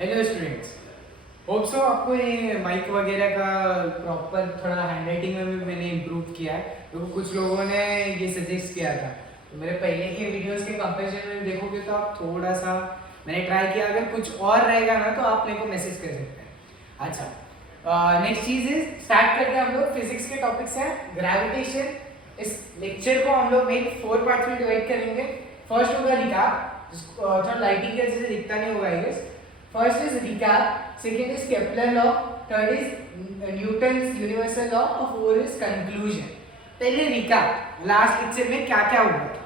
Hello students, hope so आपको ये mic वगैरह का प्रॉपर थोड़ा हैंड राइटिंग में भी मैंने इम्प्रूव किया है। तो कुछ लोगों ने ये सजेस्ट किया था, तो मेरे पहले के वीडियोस के कंपैरिजन में देखोगे तो आप थोड़ा सा मैंने ट्राई किया। अगर कुछ और रहेगा ना तो आप मेरे को मैसेज कर सकते हैं। अच्छा, नेक्स्ट चीज़ इज स्टार्ट करते हैं हम लोग फिजिक्स के टॉपिक से। ग्रेविटेशन। इस लेक्चर को हम लोग मेन 4 पार्ट्स में डिवाइड करेंगे। फर्स्ट होगा रिकाप, थोड़ा लाइटिंग की वजह से दिखता नहीं होगा I guess. First is recap, second is Kepler law, third is Newton's universal law और fourth is conclusion। पहले recap, लास्ट लेक्चर में क्या क्या हुआ था।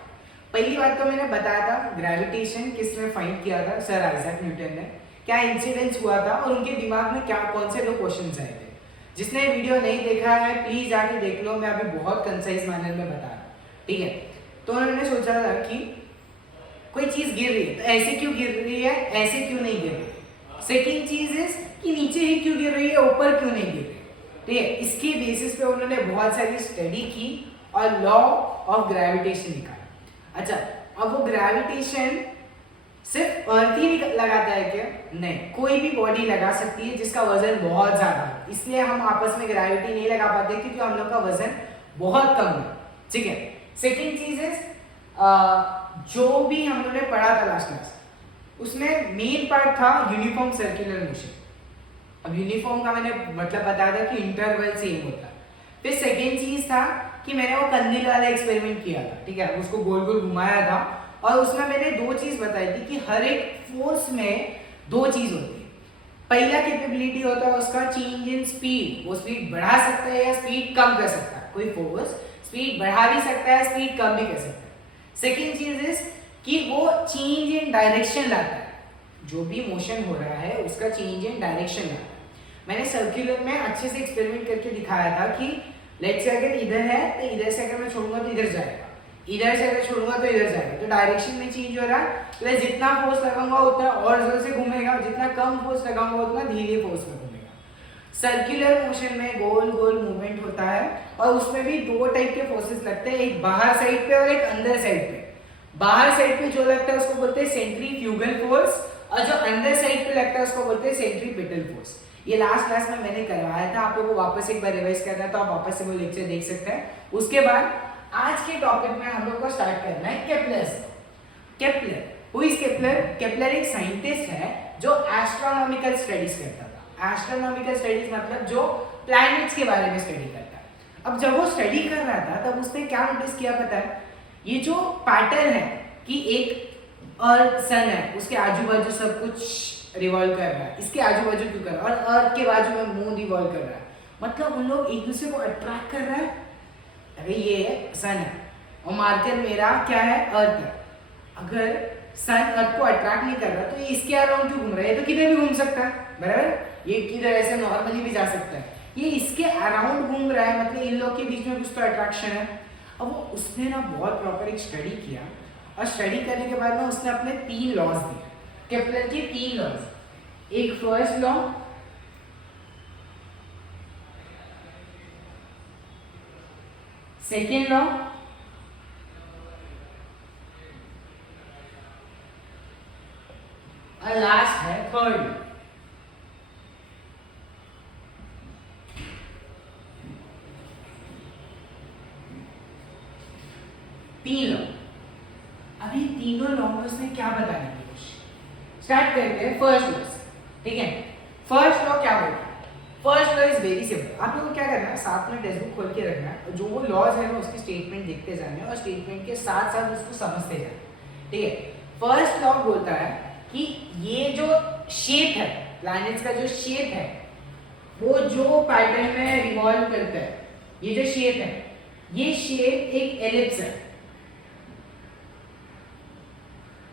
पहली बात तो मैंने बताया था ग्रेविटेशन किसने फाइंड किया था, सर आइजैक न्यूटन ने। क्या इंसिडेंस हुआ था और उनके दिमाग में क्या कौन से दो क्वेश्चंस आए थे। जिसने वीडियो नहीं देखा है प्लीज जाके देख लो, मैं अभी बहुत कंसाइज मैनर में बता रहा हूँ, ठीक है। तो उन्होंने सोचा था कि कोई चीज गिर रही है तो ऐसे क्यों गिर रही है, ऐसे क्यों नहीं गिर रही। सेकेंड चीज इज कि नीचे ही क्यों गिर रही है, ऊपर क्यों नहीं गिर रही। ठीक है, इसके बेसिस पे उन्होंने बहुत सारी स्टडी की और लॉ ऑफ ग्रेविटेशन निकाला। अच्छा, अब वो ग्रेविटेशन सिर्फ अर्थ ही लगाता है क्या? नहीं, कोई भी बॉडी लगा सकती है जिसका वजन बहुत ज्यादा है। इसलिए हम आपस में ग्रेविटी नहीं लगा पाते क्योंकि हम लोग का वजन बहुत कम है, ठीक है। सेकेंड चीज इज जो भी हम लोगों ने पढ़ा था लास्ट क्लास, उसमें मेन पार्ट था यूनिफॉर्म सर्कुलर मोशन। अब यूनिफॉर्म का मैंने मतलब बताया था कि इंटरवल सेम होता है। फिर सेकेंड चीज था कि मैंने वो कंदील वाला एक्सपेरिमेंट किया था, ठीक है, उसको गोल गोल घुमाया था और उसमें मैंने दो चीज बताई थी कि हर एक फोर्स में दो चीज होती है। पहला कैपेबिलिटी होता है उसका चेंज इन स्पीड, वो स्पीड बढ़ा सकता है या स्पीड कम कर सकता है। कोई फोर्स स्पीड बढ़ा भी सकता है, स्पीड कम भी कर सकता है। सेकेंड चीज इज कि वो चेंज इन डायरेक्शन लाता है, जो भी मोशन हो रहा है उसका चेंज इन डायरेक्शन लाता है। मैंने सर्कुलर में अच्छे से एक्सपेरिमेंट करके दिखाया था कि लेट्स से अगर इधर है तो इधर से अगर मैं छोड़ूंगा तो इधर जाएगा, इधर से अगर छोड़ूंगा तो इधर जाएगा, तो डायरेक्शन में चेंज हो रहा है। तो जितना फोर्स लगाऊंगा उतना और जोर से घूमेगा, जितना कम फोर्स लगाऊंगा उतना धीरे फोर्स में घूमेगा। सर्कुलर मोशन में गोल गोल मूवमेंट होता है और उसमें भी दो टाइप के फोर्सेस लगते हैं, एक बाहर साइड पे और एक अंदर साइड पे। बाहर साइड पे जो लगता है उसको बोलते हैं सेंट्रीफ्यूगल फोर्स और जो अंदर साइड पे लगता है उसको बोलते हैं सेंट्रीपिटल फोर्स। ये लास्ट क्लास में मैंने करवाया था, आप लोगों को वापस एक बार रिवाइज करना है तो आप वापस से वो लेक्चर देख सकते हैं। उसके बाद आज के टॉपिक में हम लोग को स्टार्ट करना है केपलर से। Kepler, who is Kepler? Kepler एक साइंटिस्ट है जो एस्ट्रोनॉमिकल स्टडीज करता था। एस्ट्रोनॉमिकल स्टडीज मतलब जो प्लैनेट्स के बारे में स्टडी करता है। अब जब वो स्टडी कर रहा था तब उसने क्या नोटिस किया पता है? ये जो पैटर्न है कि एक अर्थ सन है, उसके आजू बाजू सब कुछ रिवॉल्व कर रहा है, इसके आजू बाजू क्यों कर रहा है, और अर्थ के बाजू में मून रिवॉल्व कर रहा है, मतलब उन लोग एक दूसरे को अट्रैक्ट कर रहा है। अरे ये सन है और मार्कर मेरा क्या है, अर्थ है। अगर सन अर्थ को अट्रैक्ट नहीं कर रहा तो ये इसके अराउंड क्यों घूम रहा है? ये तो किधर भी घूम सकता है, बराबर, ये किधर ऐसे नॉर्मली भी जा सकता है, ये इसके अराउंड घूम रहा है, मतलब इन लोग के बीच में कुछ तो अट्रैक्शन है। अब वो उसने ना बहुत प्रॉपर एक स्टडी किया और स्टडी करने के बाद ना उसने अपने 3 लॉज दिए, केपलर के 3 लॉज। एक फर्स्ट लॉ, सेकेंड लॉ और लास्ट है थर्ड लॉ। तीन लॉ। अभी तीनों लॉ में उसने क्या बताने की कोशिश। स्टार्ट करते हैं फर्स्ट लॉ से, ठीक है। फर्स्ट लॉ क्या बोलता है? First law is very simple. आप लोगों को क्या करना है, साथ में टेक्स्ट बुक खोल के रखना है और जो वो लॉज है ना उसके स्टेटमेंट देखते जाने और स्टेटमेंट के साथ साथ उसको समझते जाने, ठीक है। फर्स्ट लॉ बोलता है कि ये जो शेप है, प्लैनेट्स का जो शेप है, वो जो पैटर्न में रिवॉल्व करता है, ये जो शेप है, ये शेप एक एलिप्स है।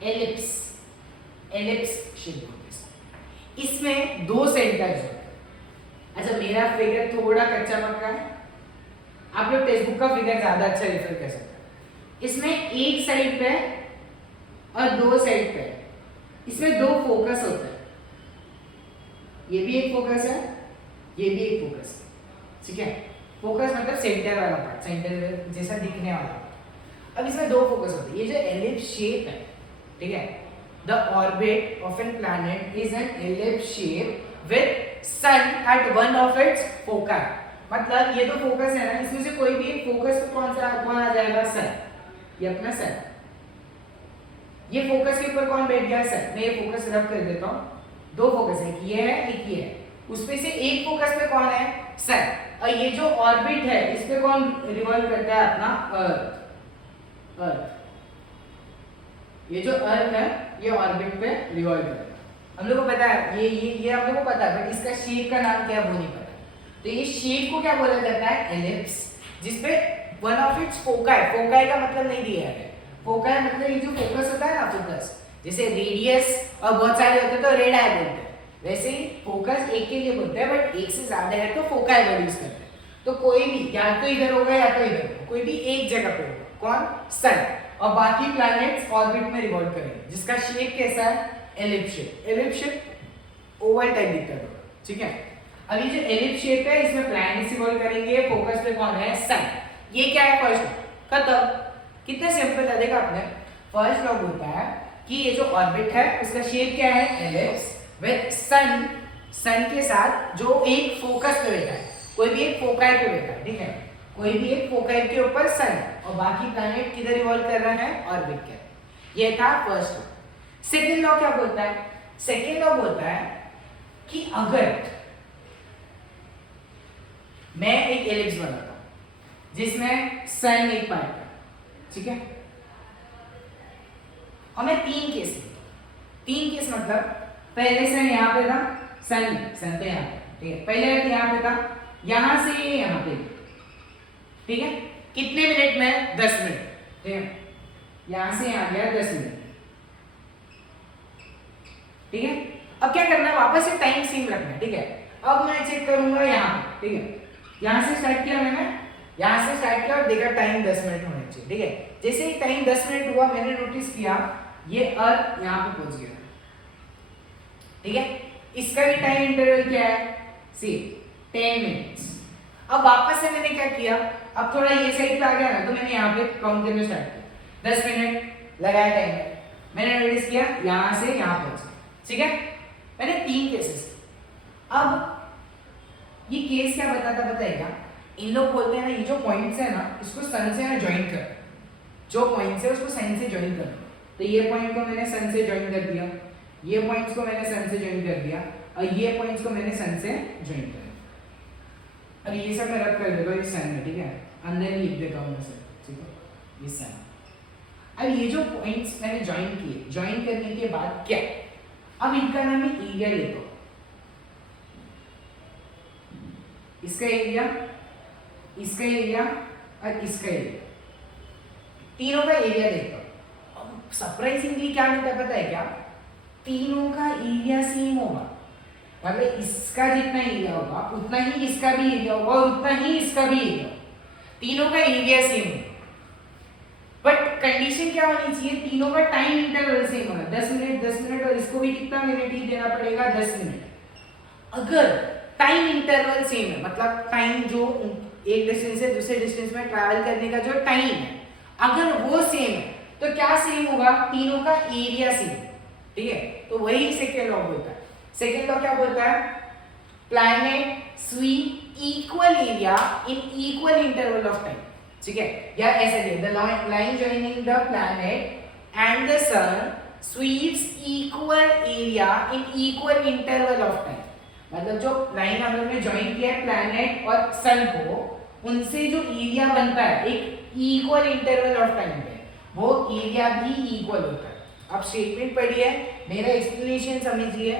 एलिप्स, एलिप्स शेप होती है। इसमें दो सेंटर्स होते हैं। अच्छा, मेरा फिगर थोड़ा कच्चा पक्का है, आप लोग टेक्स्ट बुक का फिगर ज्यादा अच्छा रेफर कर सकते हैं। इसमें एक साइड पे और दो साइड पे, इसमें दो फोकस होते हैं। ये भी एक फोकस है, ये भी एक फोकस है, ठीक है। फोकस मतलब सेंटर वाला पार्ट, सेंटर जैसा दिखने वाला पार्ट। अब इसमें दो फोकस होते हैं। ये जो एलिप्स शेप है, ठीक है, the orbit of an planet is an ellipse shape with sun at one of its focus. मतलब ये तो फोकस है ना, इसमें से कोई भी एक फोकस पे कौन आ जाएगा? सन। ये अपना सन, ये फोकस के ऊपर कौन बैठ गया? सन। मैं ये फोकस रब कर देता हूँ। दो फोकस है, एक ये है एक ये है, उसमें से एक फोकस पे कौन है? सन। और ये जो ऑर्बिट है इस पे कौन रिवॉल्व करता है? अपना अर्थ। अर्थ, ये जो अर्थ है ये ऑर्बिट पे रिवॉल्व करता है। हम लोग को पता है ये हम लोग को पता है, बट इसका शेप का नाम क्या है वो नहीं पता। तो ये शेप को क्या बोला जाता है? एलिप्स, जिसपे one of it's foci, foci का मतलब नहीं दिया है। फोकाई मतलब ये जो फोकस होता है ना, फोकस जैसे रेडियस और बहुत सारे होते हैं तो रेड आई बोलते हैं, वैसे ही फोकस एक के लिए बोलते हैं, बट एक से ज्यादा है तो फोकाई वर्ड यूज करते हैं। तो कोई भी या तो इधर होगा या तो इधर होगा, कोई भी एक जगह पे होगा। कौन? सन। और बाकी प्लैनेट्स ऑर्बिट में रिवॉल्व करेंगे, जिसका शेप कैसा है? Ellipse shape. Ellipse shape Oval type दिखता है, ठीक है। अब ये जो एलिप्स शेप है इसमें प्लैनेट्स रिवॉल्व करेंगे, फोकस पे कौन है? सन। ये क्या है? फर्स्ट खत्म। कितना सिंपल है, देखा आपने। फर्स्ट लॉ बोलता है कि ये जो ऑर्बिट है उसका शेप क्या है? एलिप्स विद सन। सन के साथ जो एक फोकस पे बैठा है, कोई भी एक फोकाई पे बैठा है, ठीक है। कोई भी एक फोकाई के ऊपर सन, और बाकी प्लैनेट किधर रिवॉल्व कर रहा है? ऑर्बिट के। ये था फर्स्ट लॉ। सेकेंड लॉ क्या बोलता है? सेकेंड लॉ बोलता है कि अगर मैं एक एलिप्स बनाता हूं जिसमें सन एक पार्ट है, ठीक है, और मैं तीन केस लेता हूं। तीन केस मतलब पहले सन यहां पे था, सन तो यहां पे, ठीक है। पहले यहां पे था, यहां से यहां पे, ठीक है। कितने मिनट में? 10 मिनट, ठीक है। यहां से यहां गया 10 मिनट, ठीक है। अब क्या करना है? वापस से टाइम सेम रखना है, ठीक है। अब मैं चेक करूंगा यहाँ पे, ठीक है। यहां से स्टार्ट किया मैंने, यहां से स्टार्ट किया और देखा टाइम 10 मिनट होना चाहिए, ठीक है। जैसे ही टाइम 10 मिनट हुआ मैंने नोटिस किया ये अर्थ यहाँ पे पहुंच गया, ठीक है। इसका भी टाइम इंटरवल क्या है? सी 10 मिनट्स। अब वापस से मैंने क्या किया? अब थोड़ा ये साइड पे आ गया ना, तो मैंने यहाँ पे काउंट करना स्टार्ट किया। 10 मिनट लगाया टाइम, मैंने नोटिस किया यहाँ से यहाँ पहुंच गया, ठीक है। मैंने तीन केसेस। अब ये केस क्या बताता है क्या? इन लोग बोलते हैं ना, ये जो पॉइंट्स है ना इसको सन से ना ज्वाइन कर, जो पॉइंट्स है उसको सन से ज्वाइन कर। तो ये पॉइंट को मैंने सन से ज्वाइन कर दिया, ये पॉइंट्स को मैंने सन से ज्वाइन कर दिया, और ये पॉइंट्स को मैंने सन से ज्वाइन कर दिया। और ये सब मैं रब कर देता हूँ इस सन में, ठीक है। अंदर ही लिख देता हूँ मैं सब, ठीक है, ये सन। अब ये जो पॉइंट्स मैंने ज्वाइन किए, ज्वाइन करने के बाद क्या? अब इनका नाम मैं एरिया लेता हूँ। इसका एरिया, इसका एरिया और इसका एरिया, तीनों का एरिया देखता हूं। अब सरप्राइजिंगली क्या मिलता है पता है क्या? तीनों का एरिया सेम होगा, मतलब इसका जितना एरिया होगा उतना ही इसका भी एरिया होगा और उतना ही इसका भी एरिया होगा। तीनों का एरिया सेम होगा, बट कंडीशन क्या होनी चाहिए? तीनों का टाइम इंटरवल सेम होगा, 10 मिनट 10 मिनट, और इसको भी कितना मिनट ही देना पड़ेगा? 10 मिनट। अगर टाइम इंटरवल सेम है, मतलब टाइम जो एक डिस्टेंस से दूसरे डिस्टेंस में ट्रैवल करने का जो टाइम है, अगर वो सेम है तो क्या सेम होगा? तीनों का एरिया सेम, ठीक है। तो वही सेकेंड लॉ बोलता है। सेकेंड लॉ क्या बोलता है? Planet sweep equal area in equal interval of time, ठीक है। या ऐसे लिखे, the line joining the planet and the sun sweeps equal area in equal interval of time. मतलब जो लाइन हम लोगों ने ज्वाइन किया है प्लैनेट और सन को, उनसे जो एरिया बनता है एक इक्वल इंटरवल ऑफ टाइम पे, वो एरिया भी इक्वल होता है। अब स्टेटमेंट पढ़िए, मेरा एक्सप्लेनेशन समझिए,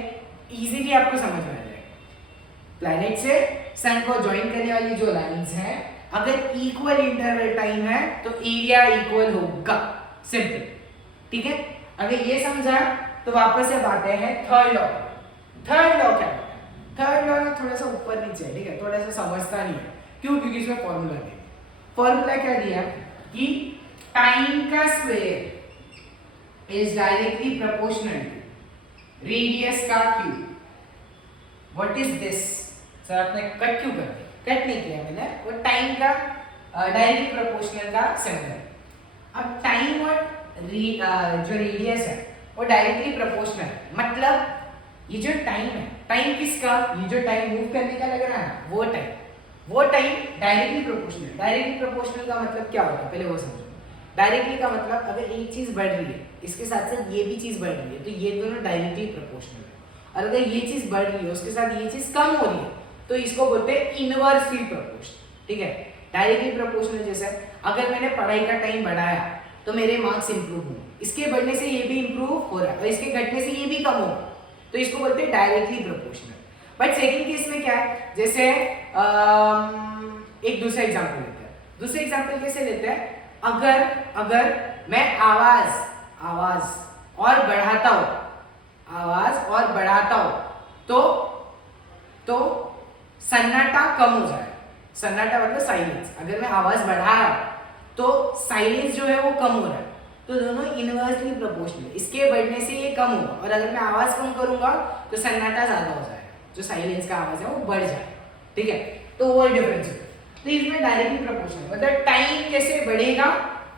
इजीली आपको समझ में आ जाएगा। प्लैनेट से सन को ज्वाइन करने वाली जो लाइंस हैं, अगर इक्वल इंटरवल टाइम है तो एरिया इक्वल होगा, सिंपल, ठीक है। अगर ये समझा तो वापस से आते हैं थर्ड लॉ। थर्ड लॉ क्या है? थर्ड लॉ ना थोड़ा सा ऊपर नीचे है, ठीक है, थोड़ा सा समझता नहीं है। क्यों? क्योंकि इसमें फॉर्मूला दिया। फॉर्मूला क्या दिया कि टाइम का square is directly proportional to radius का cube. What is this? Sir आपने कट क्यों कर दिया? कट नहीं किया मैंने, वो टाइम का डायरेक्ट प्रोपोर्शनल का सिंबल है। अब टाइम और जो रेडियस है वो डायरेक्टली प्रोपोर्शनल है। मतलब ये जो टाइम है, टाइम किसका, ये जो टाइम मूव करने का लग रहा है ना, वो time directly proportional. Directly proportional का मतलब क्या होता है, पहले वो समझो। डायरेक्टली का मतलब अगर एक चीज बढ़ रही है, इसके साथ साथ ये भी चीज बढ़ रही है, तो ये दोनों डायरेक्टली प्रोपोर्शनल है। और अगर ये चीज बढ़ रही है उसके साथ ये चीज कम हो रही है, तो इसको बोलते हैं इनवर्सली प्रोपोर्शनल। ठीक है, डायरेक्टली प्रोपोर्शनल जैसे अगर मैंने पढ़ाई का टाइम बढ़ाया तो मेरे मार्क्स इंप्रूव हुए, इसके बढ़ने से ये भी इंप्रूव हो रहा है और इसके घटने से ये भी कम होगा, तो इसको बोलते हैं directly proportional. But second case में क्या है, जैसे एक दूसरा एग्जांपल लेते हैं। दूसरे एग्जांपल कैसे लेते हैं, अगर मैं आवाज और बढ़ाता हूं तो सन्नाटा कम हो जाए। सन्नाटा मतलब साइलेंस। अगर मैं आवाज बढ़ा रहा हूं तो साइलेंस जो है वो कम हो रहा है, तो दोनों इनवर्सली प्रोपोर्शनल। इसके बढ़ने से ये कम होगा और अगर मैं आवाज कम करूंगा तो सन्नाटा ज्यादा हो जाएगा, जो साइलेंस का आवाज है वो बढ़ जाएगा। ठीक है, तो वो डिफरेंस है। तो इसमें डायरेक्टली प्रोपोर्शनल मतलब टाइम कैसे बढ़ेगा,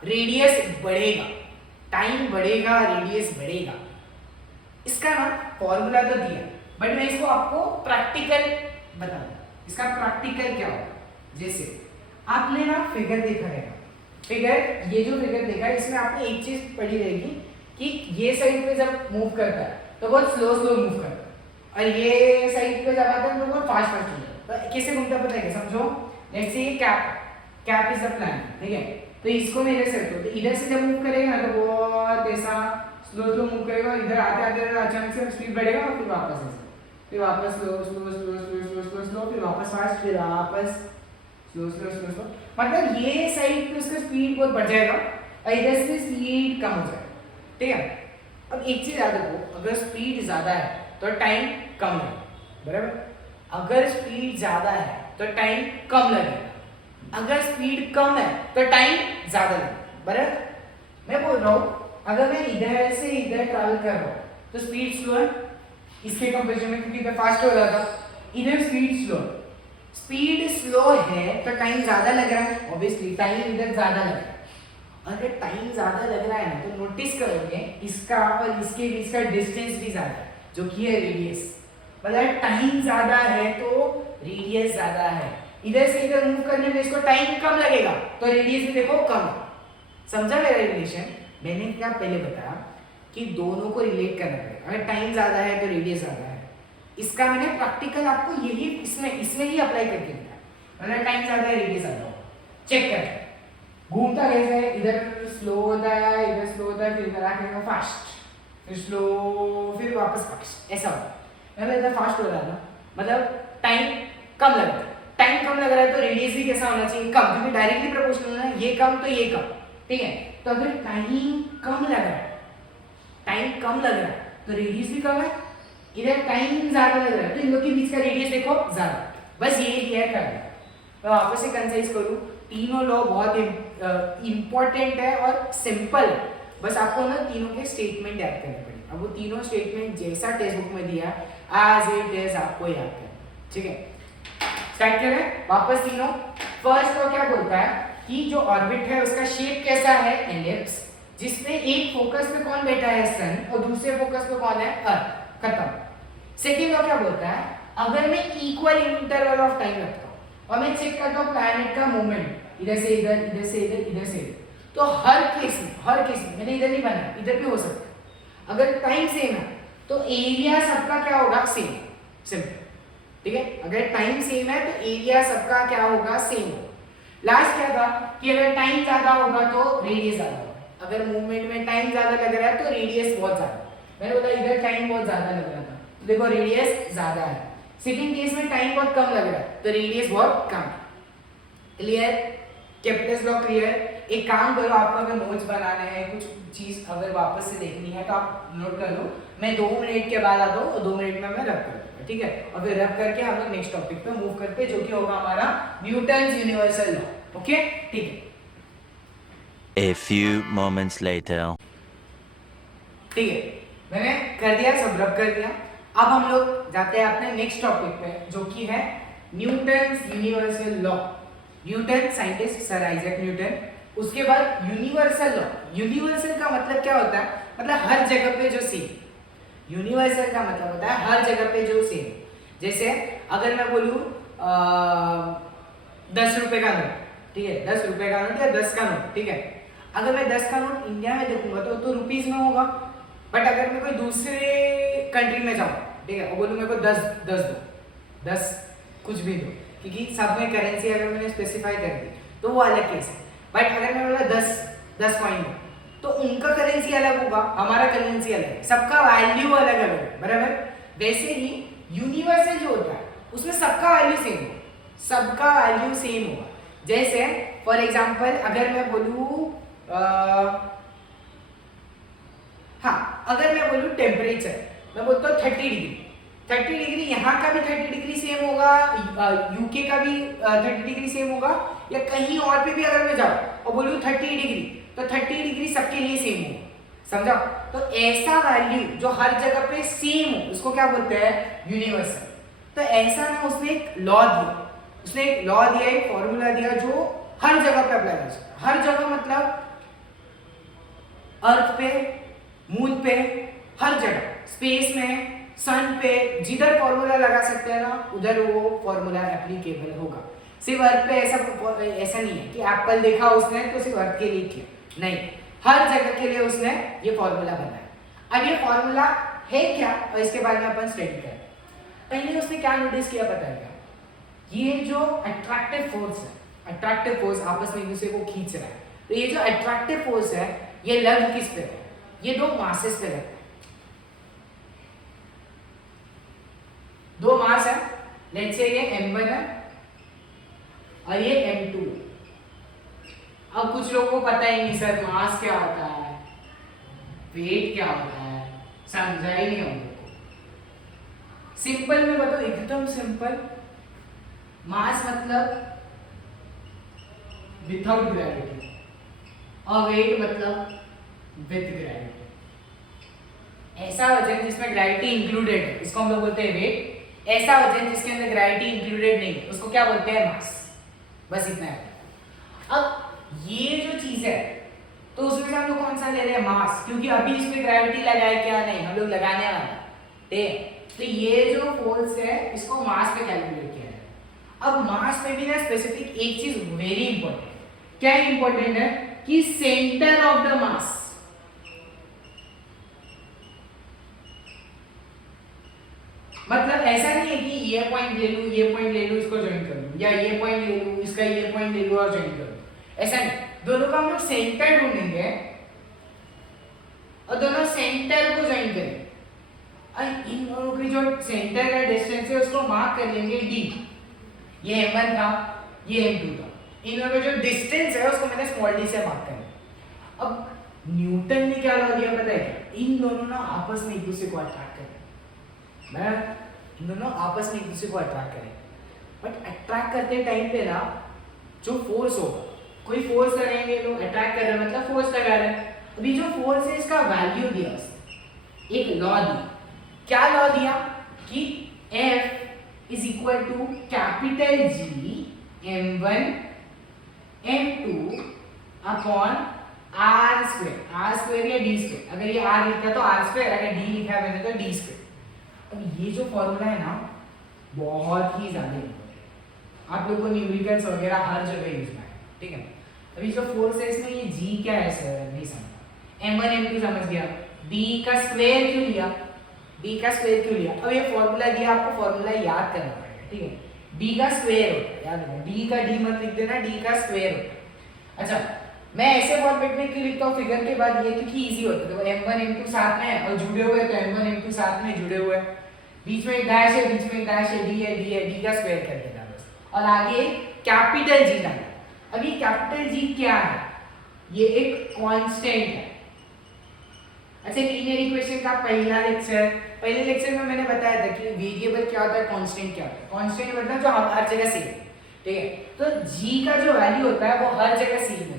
रेडियस बढ़ेगा। टाइम बढ़ेगा, रेडियस बढ़ेगा। इसका ना फॉर्मूला तो दिया, बट मैं इसको आपको प्रैक्टिकल बताऊंगा। इसका प्रैक्टिकल क्या होगा, जैसे आपने ना फिगर देखा रहेगा, फिगर ये जो फिगर देखा है इसमें आपने एक चीज पढ़ी रहेगी कि ये साइड पे जब मूव करता है तो बहुत स्लो मूव करता है और ये साइड पे जब आता है तो बहुत फास्ट हो जाता है। तो कैसे घूमता पता है, समझो। लेट्स से ये कैप इज द प्लान, ठीक है। तो इसको मैं इधर से रखता हूं, तो इधर से जब मूव करेगा ना तो बहुत ऐसा स्लो मूव करेगा, इधर आते आते अचानक से स्पीड बढ़ेगा और फिर वापस ऐसे, फिर वापस स्लो फिर वापस फास्ट, फिर वापस स्लो। मतलब ये साइड पे उसका स्पीड बहुत बढ़ जाएगा और इधर से स्पीड कम हो जाएगा। ठीक है, अब एक चीज याद रखो, अगर स्पीड ज्यादा है तो टाइम कम लगेगा, बराबर। अगर स्पीड ज्यादा है तो टाइम कम लगेगा, अगर स्पीड कम है तो टाइम ज्यादा लगेगा, बराबर। मैं बोल रहा हूँ अगर मैं इधर से इधर ट्रैवल कर रहा हूँ तो स्पीड स्लो है इसके कंपैरिजन में, क्योंकि इधर फास्ट हो रहा था, इधर स्पीड स्लो। स्पीड स्लो है तो टाइम ज्यादा लग रहा है, ऑब्वियसली टाइम इधर ज्यादा लग रहा है। अगर टाइम ज्यादा लग रहा है ना तो नोटिस करोगे इसका और इसके बीच का डिस्टेंस भी ज्यादा है, जो कि है रेडियस। मतलब टाइम ज्यादा है तो रेडियस ज्यादा है। इधर से इधर मूव करने में इसको टाइम कम लगेगा तो रेडियस भी देखो कम। समझा मेरा रिलेशन? मैंने क्या पहले बताया कि दोनों को रिलेट करना पड़ेगा। अगर टाइम ज्यादा है तो रेडियस ज्यादा है। इसका मैंने प्रैक्टिकल आपको यही इसमें ही अप्लाई करके दिया। मतलब टाइम ज्यादा है, रेडियस ज्यादा हो, चेक कर। घूमता कैसे है, इधर स्लो होता है, इधर स्लो होता है, फिर इधर आके फास्ट, फिर स्लो, फिर वापस फास्ट, ऐसा होता है। मतलब इधर फास्ट हो रहा था, मतलब टाइम कम लग रहा है। टाइम कम लग रहा है तो रेडियस भी कैसा होना चाहिए, कम, क्योंकि डायरेक्टली प्रोपोर्शनल है, ये कम तो ये कम। ठीक है, तो अगर टाइम कम लग रहा है, तो रेडियस भी कम है। इधर टाइम ज्यादा लग रहा है तो इन लोग के बीच का रेडियस देखो ज्यादा। बस ये क्लियर कर दिया। मैं वापस से कंसाइज करूं, तीनों लॉ बहुत इंपॉर्टेंट है और सिंपल है। बस आपको ना तीनों के स्टेटमेंट याद करने पड़ेंगे। अब वो तीनों स्टेटमेंट जैसा टेक्स्ट बुक में दिया एज इट इज आपको याद करना। ठीक है, स्टार्ट करें वापस तीनों। फर्स्ट लॉ क्या बोलता है कि जो ऑर्बिट है उसका शेप कैसा है, एलिप्स, जिसमें एक फोकस पे कौन बैठा है, सन, और दूसरे फोकस पे कौन है, अर्थ। खत्म। सेकेंड लॉ क्या बोलता है, अगर मैं इक्वल इंटरवल ऑफ टाइम रखता हूं और मैं चेक करता हूं प्लैनेट का मूवमेंट, इधर से इधर, इधर से इधर, इधर से इधर, तो हर केस में मैंने इधर नहीं बनाया, इधर भी हो सकता है। अगर टाइम सेम है तो एरिया सबका क्या होगा, सेम, सिंपल। ठीक है, अगर टाइम सेम है तो एरिया सबका क्या होगा, सेम होगा। लास्ट क्या था कि अगर टाइम ज्यादा होगा तो रेडियस ज्यादा होगा। अगर मूवमेंट में टाइम ज्यादा लग रहा है तो रेडियस बहुत ज्यादा। मैंने बोला इधर टाइम बहुत ज्यादा लग रहा था, तो देखो रेडियस ज्यादा है। सेकंड केस में टाइम बहुत कम लग रहा है तो रेडियस बहुत कम। क्लियर? Capitals law clear? एक काम करो, आपको अगर नोट्स बनाने हैं, कुछ चीज अगर वापस से देखनी है तो आप नोट कर लो। मैं 2 मिनट के बाद आता हूँ और 2 मिनट में मैं रब कर दूंगा, ठीक है। और फिर रब करके हम लोग नेक्स्ट टॉपिक पे मूव करते हैं, जो कि होगा हमारा न्यूटन्स यूनिवर्सल लॉ। ओके, ठीक है। A few moments later. ठीक है, मैंने कर दिया, सब रब कर दिया। अब हम लोग जाते हैं अपने नेक्स्ट टॉपिक पे, जो कि है Newton's universal law. Newton scientist sir Isaac Newton, उसके बाद यूनिवर्सल लॉ। यूनिवर्सल का मतलब क्या होता है, मतलब हर जगह पे जो सेम। यूनिवर्सल का मतलब होता है हर जगह पे जो सेम। जैसे अगर मैं बोलूँ 10 रुपए का नोट, ठीक है, 10 रुपए का नोट या 10 का नोट, ठीक है, अगर मैं 10 का नोट इंडिया में देखूंगा तो रुपीज में होगा। बट अगर मैं कोई दूसरे कंट्री में जाऊँ, ठीक है, और बोलूँ मेरे को 10 10 दो, 10 कुछ भी दो, क्योंकि सब में करेंसी अगर मैंने स्पेसिफाई कर दी तो वो अलग केस है। बट अगर मैं बोला 10 कॉइन दो, तो उनका करेंसी अलग होगा, हमारा करेंसी अलग है, सबका वैल्यू अलग अलग है, बराबर। वैसे ही यूनिवर्सल जो होता है उसमें सबका वैल्यू सेम होगा, सबका वैल्यू सेम होगा। जैसे फॉर एग्जांपल अगर मैं बोलूँ हाँ, अगर मैं बोलूँ टेम्परेचर, मैं बोलता हूँ 30 डिग्री, यहाँ का भी 30 डिग्री सेम होगा, यूके का भी 30 डिग्री सेम होगा, या कहीं और पे भी अगर मैं जाऊँ और बोलूँ 30 डिग्री, तो 30 डिग्री सबके लिए सेम होगा, समझा। तो ऐसा वैल्यू जो हर जगह पे सेम हो उसको क्या बोलते हैं, यूनिवर्सल। तो ऐसा ना उसने एक लॉ दिया, उसने एक लॉ दिया, एक फॉर्मूला दिया जो हर जगह पे अप्लाई हो सकता है। हर जगह मतलब अर्थ पे, मून पे, हर जगह, स्पेस में, सन पे, जिधर फॉर्मूला लगा सकते हैं ना उधर वो फॉर्मूला एप्लीकेबल होगा। सिर्फ अर्थ पे ऐसा नहीं है कि एप्पल देखा उसने तो सिर्फ अर्थ के लिए किया, नहीं, हर जगह के लिए उसने ये फॉर्मूला बनाया। अब ये फॉर्मूला है क्या और इसके बारे में अपन स्टडी करें। पहले उसने क्या नोटिस किया पता है क्या, ये जो अट्रैक्टिव फोर्स है, अट्रैक्टिव फोर्स आपस में एक दूसरे को खींच रहा है, तो ये जो अट्रैक्टिव फोर्स है ये लग किस पे है, ये दो मासेस पे लगता है। दो मास है, लेट्स से ये m1 है और ये m2। अब कुछ लोगों को पता ही नहीं सर मास क्या होता है, वेट क्या होता है, समझा ही नहीं हम लोग को। सिंपल में बताओ, एकदम सिंपल, मास मतलब विदाउट ग्रेविटी और वेट मतलब विद ग्रेविटी। ऐसा वजन जिसमें ग्रेविटी इंक्लूडेड है इसको हम लोग बोलते हैं वेट, ऐसा वजन जिसके अंदर ग्रेविटी इंक्लूडेड नहीं है उसको क्या बोलते हैं, मास। बस इतना है। अब ये जो चीज है तो उसमें से हम लोग कौन सा ले रहे हैं, मास, क्योंकि अभी इसमें ग्रेविटी लगाए क्या नहीं, हम लोग लगाने वाले हैं, ठीक है। तो ये जो फोर्स है इसको मास पे कैलकुलेट किया है। अब मास में भी ना स्पेसिफिक एक चीज वेरी इंपॉर्टेंट, क्या इंपॉर्टेंट है कि सेंटर ऑफ द मास, मतलब ऐसा नहीं है कि ये पॉइंट ले लूं, ये पॉइंट ले लूं, इसको ज्वाइन कर लूं, या ये पॉइंट ले लूं, इसका ये पॉइंट ले लूं और ज्वाइन कर लूं, ऐसा नहीं। दोनों का हम लोग सेंटर ढूंढेंगे और दोनों सेंटर को ज्वाइन करेंगे और इन दोनों की जो सेंटर का डिस्टेंस है उसको मार्क कर लेंगे d। ये m1 था, ये m2 था, इन दोनों का जो डिस्टेंस है उसको मैंने स्मॉल d से मार्क किया। अब न्यूटन ने क्या लॉ दिया पता है क्या, इन दोनों ना आपस में एक दूसरे को अट्रैक्ट करें, इन दोनों आपस में एक दूसरे को अट्रैक्ट करें। बट अट्रैक्ट करते टाइम पे ना जो फोर्स होगा, कोई फोर्स लगाएंगे लोग, अट्रैक्ट कर रहे हैं मतलब फोर्स लगा रहे हैं। अभी जो फोर्स है इसका वैल्यू दिया उसने, एक लॉ दिया। क्या लॉ दिया कि F is equal to capital G m1 m2 upon R square या डी स्क्वायर। अगर ये r लिखा तो r स्क्वायर, अगर d लिखा है मैंने तो d स्क्वायर। अब ये जो फॉर्मूला है ना बहुत ही ज्यादा इंपॉर्टेंट है, आप लोगों को न्यूमेरिकल्स वगैरह हर जगह यूज में है, ठीक है। अभी जो फोर्स है इसमें ये g क्या है सर नहीं समझा, m1 m2 समझ गया, d का स्क्वायर क्यों लिया, d का स्क्वायर क्यों लिया। अब ये फॉर्मूला दिया, आपको फॉर्मूला याद करना पड़ेगा, ठीक है। d का स्क्वायर होता है, याद रखना, d का d मत लिख देना, d का स्क्वायर होता है। अच्छा मैं ऐसे फॉर्मेट में क्यों लिखता हूँ फिगर के बाद, ये क्योंकि इजी होता है। देखो m1 m2 साथ में है और जुड़े हुए, तो m1 m2 साथ में जुड़े हुए, बीच में एक डैश है, बीच में एक डैश है, d है, d है, d का स्क्वायर कर देना बस, और आगे कैपिटल G डालना। अब ये कैपिटल G क्या है, ये एक कांस्टेंट है। अच्छा लीनियर इक्वेशन का पहले लेक्चर में मैंने बताया था कि वेरिएबल क्या होता है, कांस्टेंट क्या होता है। कांस्टेंट मतलब जो हर जगह सेम है, ठीक है। तो G का जो वैल्यू होता है वो हर जगह सेम होता है,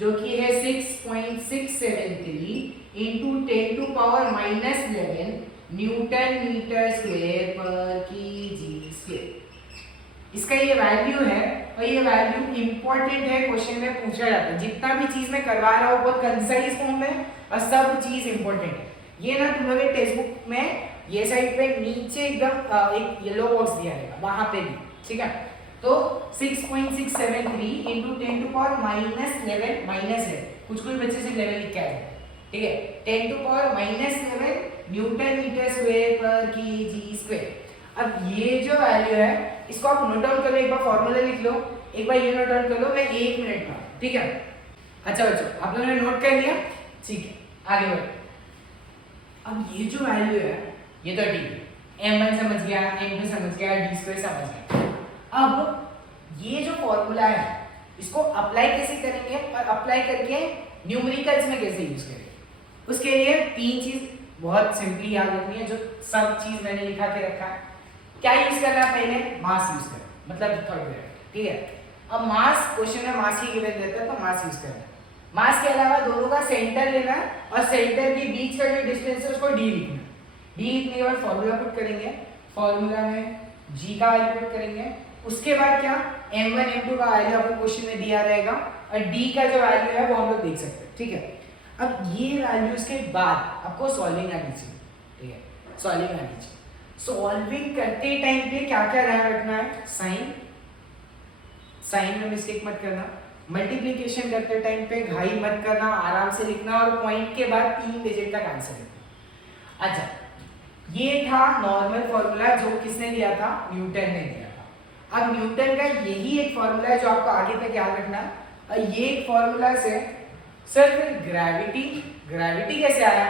जो कि है 6.673 into 10 to power -11 newton metre square पर केजी स्क्वायर। इसका ये वैल्यू है और ये वैल्यू इंपॉर्टेंट है, क्वेश्चन में पूछा जाता है। जितना भी चीज मैं करवा रहा हूँ बहुत कंसाइज फॉर्म में और सब चीज इंपॉर्टेंट है। ये ना तुम लोग टेक्स्ट बुक में ये साइड पे नीचे एकदम एक येलो बॉक्स दिया रहेगा, वहां पे भी, ठीक है। तो 6.673 इंटू 10 टू पावर -11 माइनस है, कुछ बच्चे से 11 लिख के आए, ठीक है। 10 to power -11 newton metre square पर केजी स्क्वायर। अब ये जो वैल्यू है इसको आप नोट डाउन कर लो, एक बार फॉर्मूला लिख लो, एक बार ये नोट डाउन कर लो, मैं 1 मिनट में, ठीक है। अच्छा बच्चों, आप लोगों ने नोट कर लिया, ठीक है, आगे बढ़ो। अब ये जो वैल्यू है ये तो ठीक है, m1 समझ गया, m2 समझ गया, d² समझ गया। अब ये जो फॉर्मूला है इसको अप्लाई कैसे करेंगे और अप्लाई करके न्यूमेरिकल्स में कैसे यूज करेंगे, उसके लिए 3 चीज बहुत सिंपली याद रखनी है, जो सब चीज मैंने लिखा के रखा है। क्या यूज करना है, पहले मास यूज करना, मतलब थर्ड ग्रेड, ठीक है। अब मास, क्वेश्चन में मास ही गिवन देता है तो मास यूज करना है। मास के अलावा दोनों का सेंटर लेना है और सेंटर के बीच का जो डिस्टेंस है उसको d लिखना है। d लिखने के बाद फॉर्मूला पुट करेंगे, फॉर्मूला में g का वैल्यू पुट करेंगे, उसके बाद क्या m1 m2 का वैल्यू आपको क्वेश्चन में दिया रहेगा और d का जो वैल्यू है वो हम लोग देख सकते हैं, ठीक है। अब ये वैल्यूज के बाद आपको सॉल्विंग आनी चाहिए, ठीक है, सॉल्विंग आनी चाहिए। सॉल्विंग करते टाइम पे क्या क्या ध्यान रखना है, साइन में मिस्टेक मत करना, मल्टीप्लिकेशन करते टाइम पे घाई मत करना, आराम से लिखना और पॉइंट के बाद 3 डिजिट तक आंसर लिखना। अच्छा, ये था नॉर्मल फॉर्मूला जो किसने दिया था, न्यूटन ने दिया था। अब न्यूटन का यही एक फॉर्मूला है जो आपको आगे तक याद रखना है, और ये एक फॉर्मूला से सर फिर ग्रेविटी कैसे आया,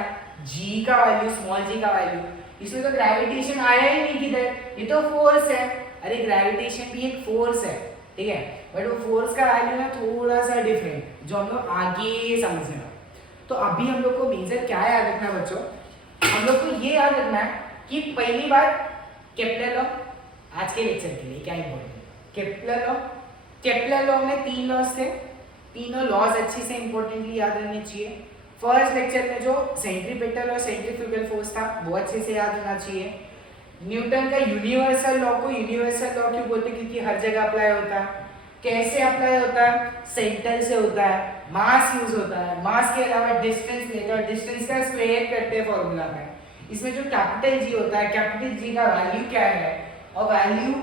g का वैल्यू, स्मॉल g का वैल्यू, इसमें तो ग्रेविटेशन आया ही नहीं किधर, ये तो फोर्स है। अरे ग्रेविटेशन भी एक फोर्स है, ठीक है, बट वो फोर्स का वैल्यू ना थोड़ा सा डिफरेंट, जो हम लोग आगे समझेंगे। तो अभी हम लोग को मेजर क्या याद रखना है बच्चों, हम लोग को ये याद रखना है कि पहली बात केपलर लॉ, आज के लेक्चर के लिए क्या इंपॉर्टेंट, केपलर लॉ में 3 लॉज थे, तीनों लॉज अच्छे से इंपॉर्टेंटली याद रहने चाहिए। फर्स्ट लेक्चर में जो सेंट्रीपिटल और सेंट्रीफ्यूगल फोर्स था वो अच्छे से याद रहना चाहिए। न्यूटन का यूनिवर्सल लॉ को यूनिवर्सल लॉ क्यों बोलते हैं, क्योंकि हर जगह अप्लाई होता है। कैसे अप्लाई होता है, सेंटर से होता है, मास यूज होता है, मास के अलावा डिस्टेंस लेते हैं, डिस्टेंस का स्क्वायर करते हैं फॉर्मूला में। इसमें जो कैपिटल जी होता है, कैपिटल जी का वैल्यू क्या है, और वैल्यू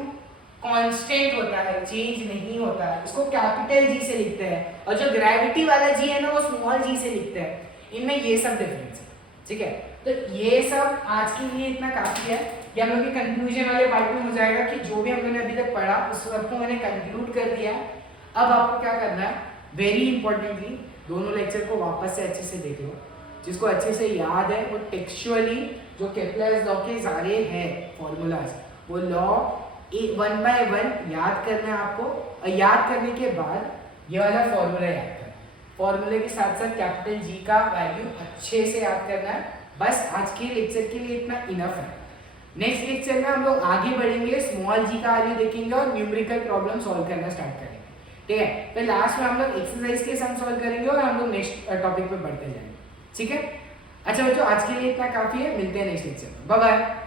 कांस्टेंट होता है, चेंज नहीं होता है, इसको कैपिटल जी से लिखते हैं, और जो ग्रेविटी वाला जी है ना वो स्मॉल जी से लिखते हैं। इनमें ये सब डिफरेंस है, ठीक है। तो ये सब आज के लिए इतना काफी है कि हम लोग के कंक्लूजन वाले पार्ट में हो जाएगा कि जो भी हम लोगों ने अभी तक पढ़ा उस सबको मैंने कंक्लूड कर दिया। अब आपको क्या करना है, वेरी इंपॉर्टेंटली दोनों लेक्चर को वापस से अच्छे से देख लो, जिसको अच्छे से याद है वो टेक्सचुअली जो केपलर्स लॉ के सारे हैं फॉर्मूलाज, वो लॉ 1 बाय 1 याद करना है आपको, और याद करने के बाद ये वाला फॉर्मूला याद करना है। फॉर्मूले के साथ साथ कैपिटल जी का वैल्यू अच्छे से याद करना है। बस आज के लेक्चर के लिए इतना इनफ है। नेक्स्ट लेक्चर में हम लोग आगे बढ़ेंगे, स्मॉल जी का वैल्यू देखेंगे और न्यूमेरिकल प्रॉब्लम सॉल्व करना स्टार्ट करेंगे, ठीक है। फिर लास्ट में हम लोग एक्सरसाइज के सम सॉल्व करेंगे और हम लोग नेक्स्ट टॉपिक पे बढ़ते जाएंगे, ठीक है। अच्छा बच्चों, आज के लिए इतना काफी है, मिलते हैं नेक्स्ट लेक्चर में, बाय बाय।